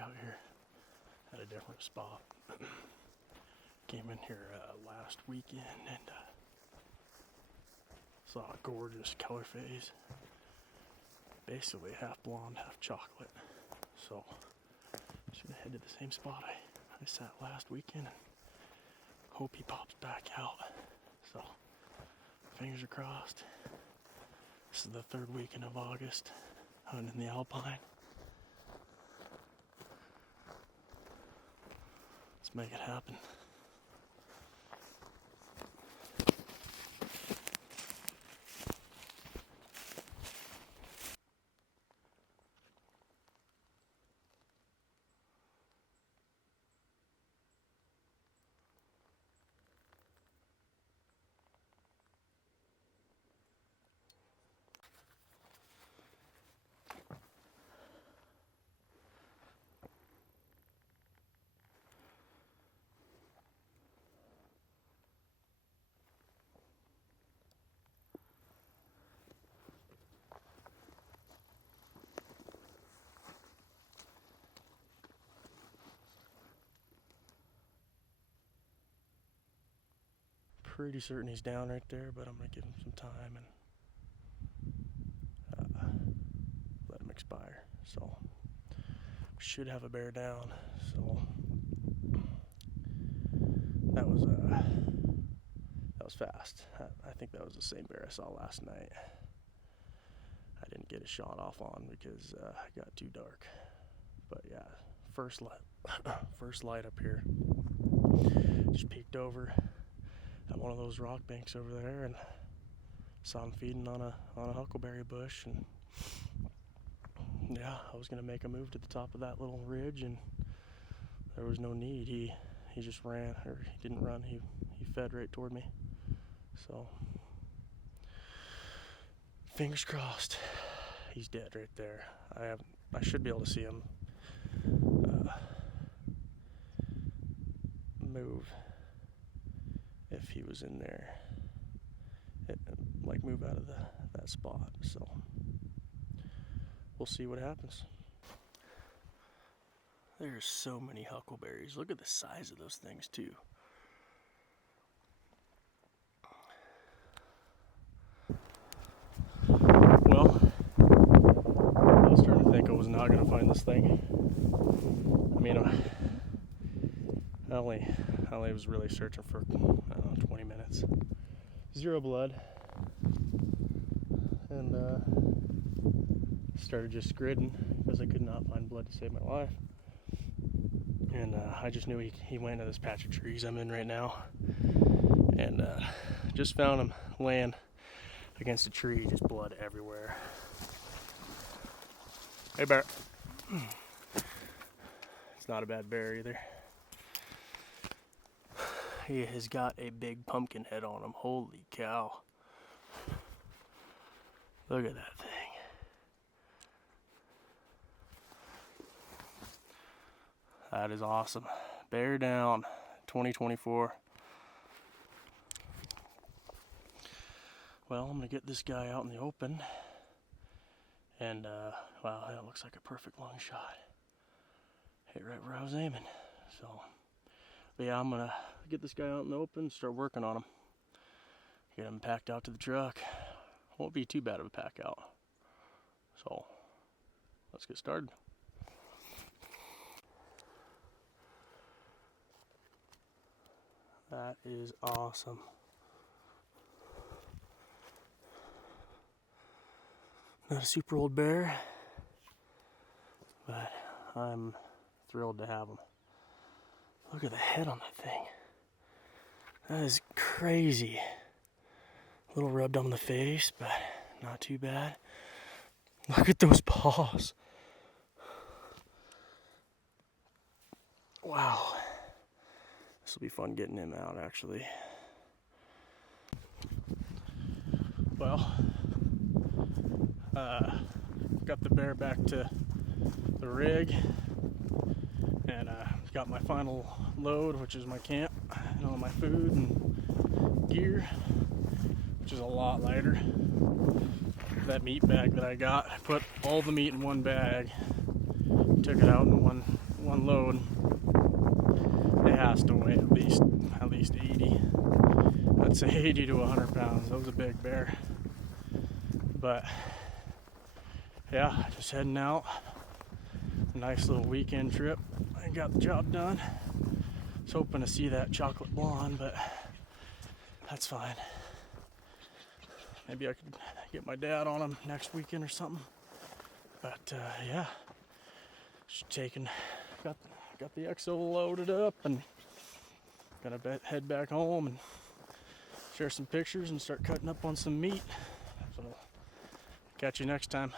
out here at a different spot. Came in here last weekend and saw a gorgeous color phase. Basically half blonde, half chocolate. So just gonna head to the same spot I sat last weekend and hope he pops back out. So fingers are crossed. This is the third weekend of August, hunting in the Alpine. Let's make it happen. Pretty certain he's down right there, but I'm gonna give him some time and let him expire. So we should have a bear down. So that was fast. I think that was the same bear I saw last night. I didn't get a shot off on because it got too dark. But yeah, first light up here. Just peeked over at one of those rock banks over there and saw him feeding on a huckleberry bush, and yeah, I was gonna make a move to the top of that little ridge and there was no need. He just ran, or he didn't run, he fed right toward me. So fingers crossed he's dead right there. I should be able to see him move if he was in there, like move out of that spot. So we'll see what happens. There's so many huckleberries. Look at the size of those things too. Well, I was starting to think I was not going to find this thing. I mean, I only was really searching for, I don't know, 20 minutes. Zero blood. And started just scridding because I could not find blood to save my life. And I just knew he went into this patch of trees I'm in right now. And just found him laying against a tree, just blood everywhere. Hey, bear. It's not a bad bear either. He has got a big pumpkin head on him. Holy cow. Look at that thing. That is awesome. Bear down, 2024. Well, I'm gonna get this guy out in the open. And, wow, that looks like a perfect long shot. Hit right where I was aiming. So, but yeah, I'm gonna get this guy out in the open, start working on him. Get him packed out to the truck. Won't be too bad of a pack out. So, let's get started. That is awesome. Not a super old bear, but I'm thrilled to have him. Look at the head on that thing. That is crazy. A little rubbed on the face, but not too bad. Look at those paws. Wow. This will be fun getting him out, actually. Well, got the bear back to the rig, and got my final load, which is my camp and all my food and gear, which is a lot lighter. That meat bag that I got, I put all the meat in one bag, took it out in one one load, it has to weigh at least 80. I'd say 80 to 100 pounds. That was a big bear. But yeah, just heading out. Nice little weekend trip. I got the job done. Was hoping to see that chocolate blonde, but that's fine. Maybe I could get my dad on him next weekend or something. But yeah, just got the XO loaded up and gonna head back home and share some pictures and start cutting up on some meat. So catch you next time.